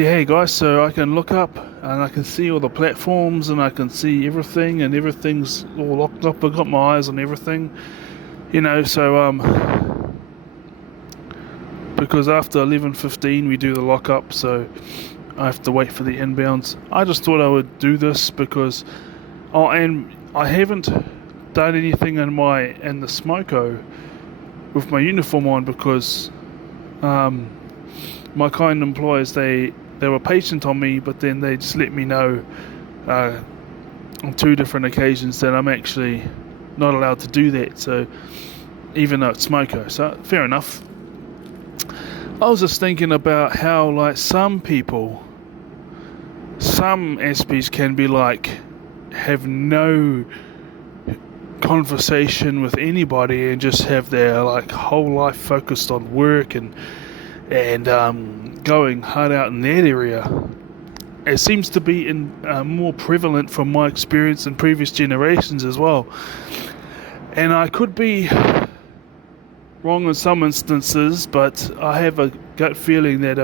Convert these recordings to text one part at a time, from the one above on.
Yeah, hey guys, so I can look up and I can see all the platforms and I can see everything and everything's all locked up. I've got my eyes on everything, because after 11:15 we do the lockup, so I have to wait for the inbounds. I just thought I would do this because and I haven't done anything in the smoko with my uniform on because my kind employers, they were patient on me, but then they just let me know on two different occasions that I'm actually not allowed to do that. So even though it's smoko, so fair enough. I was just thinking about how some SPs can be have no conversation with anybody and just have their whole life focused on work and going hard out in that area. It seems to be more prevalent from my experience in previous generations as well. And I could be wrong in some instances, but I have a gut feeling that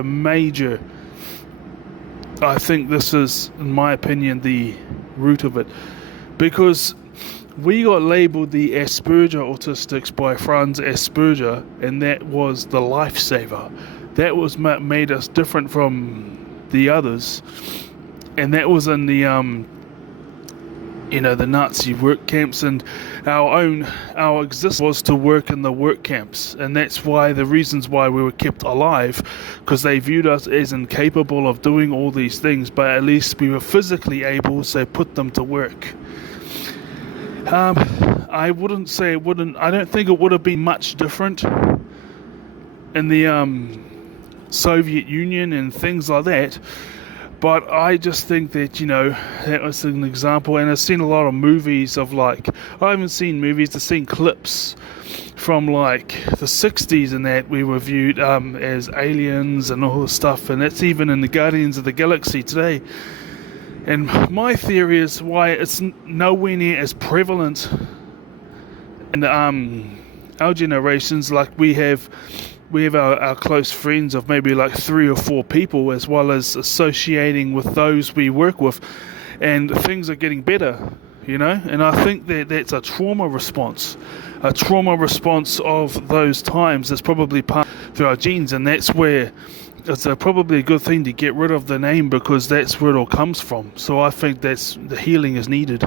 I think this is, in my opinion, the root of it. Because we got labelled the Asperger autistics by Franz Asperger, and that was the lifesaver. That was what made us different from the others, and that was in the the Nazi work camps, and our existence was to work in the work camps, and that's why the reasons why we were kept alive, because they viewed us as incapable of doing all these things, but at least we were physically able, so put them to work. I wouldn't say it wouldn't. I don't think it would have been much different in the Soviet Union and things like that. But I just think that, that was an example. And I've seen a lot of movies of I haven't seen movies, I've seen clips from the 60s and that we were viewed as aliens and all this stuff. And that's even in the Guardians of the Galaxy today. And my theory is why it's nowhere near as prevalent in our generations. We have our close friends of maybe 3 or 4 people, as well as associating with those we work with, and things are getting better, and I think that's a trauma response of those times. That's probably part through our genes, and that's where it's probably a good thing to get rid of the name, because that's where it all comes from. So I think the healing is needed.